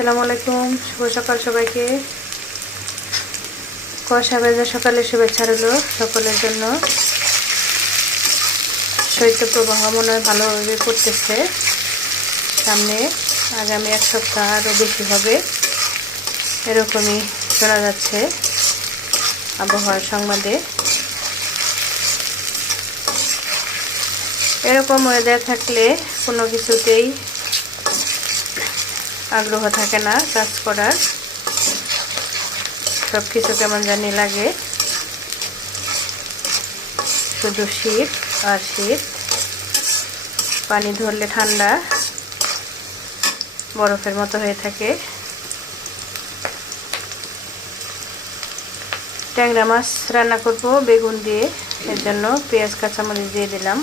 আসসালামু আলাইকুম, শুভ সকাল সবাইকে। কুয়াশা ভেজা সকালের শুভেচ্ছা রইল সকলের জন্য। শৈত্যপ্রবাহ মনে হয় ভালোভাবে পড়তেছে। সামনে আগামী এক সপ্তাহ আরও বেশি হবে, এরকমই শোনা যাচ্ছে আবহাওয়ার সংবাদে। এরকম ওয়েদার থাকলে কোনো কিছুতেই আগ্রহ থাকে না কাজ করার, সব কিছু কেমন জানি লাগে। শুধু শীত আর শীত, পানি ধরলে ঠান্ডা বরফের মতো হয়ে থাকে। ট্যাংরা মাছ রান্না করব বেগুন দিয়ে, এর জন্য পেঁয়াজ কাঁচামরিচ দিয়ে দিলাম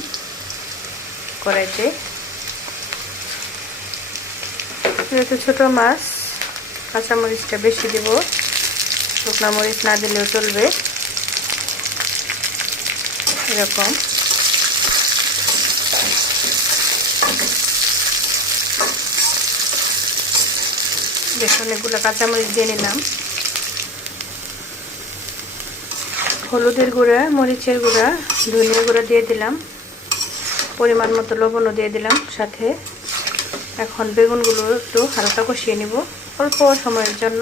কড়াইতে। যেহেতু ছোট মাছ, কাঁচামরিচটা বেশি দিব, শুকনা মরিচ না দিলেও চলবে। এরকম বেশ অনেকগুলো কাঁচামরিচ দিয়ে নিলাম। হলুদের গুঁড়া, মরিচের গুঁড়া, ধনিয়া গুঁড়া দিয়ে দিলাম, পরিমাণ মতো লবণও দিয়ে দিলাম সাথে। এখন বেগুনগুলো একটু হালকা কষিয়ে নিব অল্প সময়ের জন্য।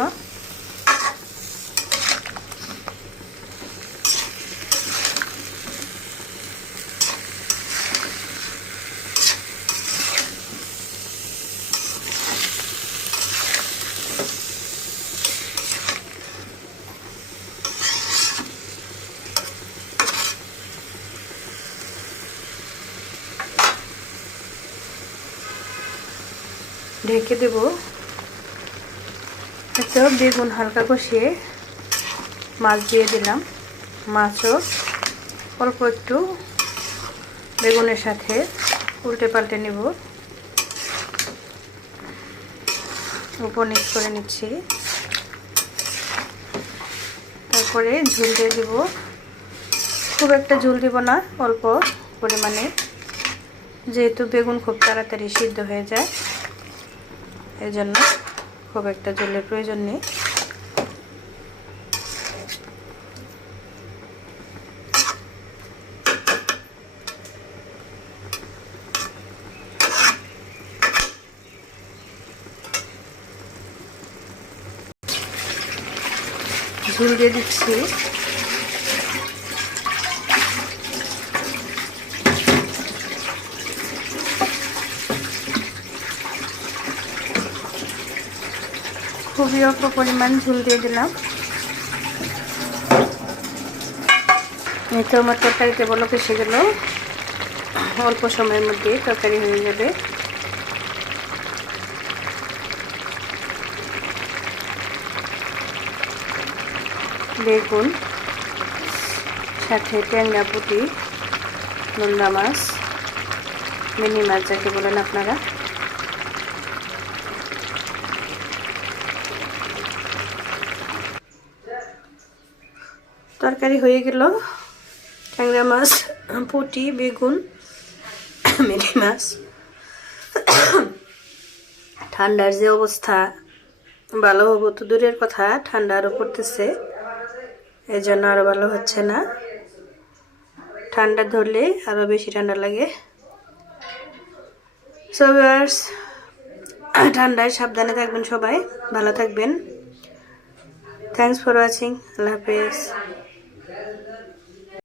ঢেকে দেব। এতো বেগুন হালকা কষিয়ে মাছ দিয়ে দিলাম। মাছও অল্প একটু বেগুনের সাথে উল্টে পাল্টে নেব, উপর নিচ করে নিচ্ছি। তারপরে ঝোল দিয়ে দেব। খুব একটা ঝোল দিব না, অল্প পরিমাণে, যেহেতু বেগুন খুব তাড়াতাড়ি সিদ্ধ হয়ে যায়, এই জন্য খুব একটা ঝোলের প্রয়োজন নেই। ঝোল দিয়ে দিচ্ছি। খুবই অল্প পরিমাণ ঝোল দিয়ে দিলাম। এই তো আমার তরকারিতে বলক এসে গেল, অল্প সময়ের মধ্যে তরকারি হয়ে যাবে। বেগুন সাথে ট্যাংরা পুঁটি, নোনা মাছ, মিনি মাছ যাকে বলেন আপনারা। তরকারি হয়ে গেল। ট্যাংরা মাছ, পুঁটি, বেগুন, মিনি মাছ। ঠান্ডার যে অবস্থা, ভালো হবো তো দূরের কথা, ঠান্ডা আরও পড়তেছে, এই জন্য আরও ভালো হচ্ছে না। ঠান্ডা ধরলে আরও বেশি ঠান্ডা লাগে। সো ভিউয়ার্স, ঠান্ডায় সাবধানে থাকবেন সবাই, ভালো থাকবেন। Thanks for watching. আল্লাহ হাফেজ।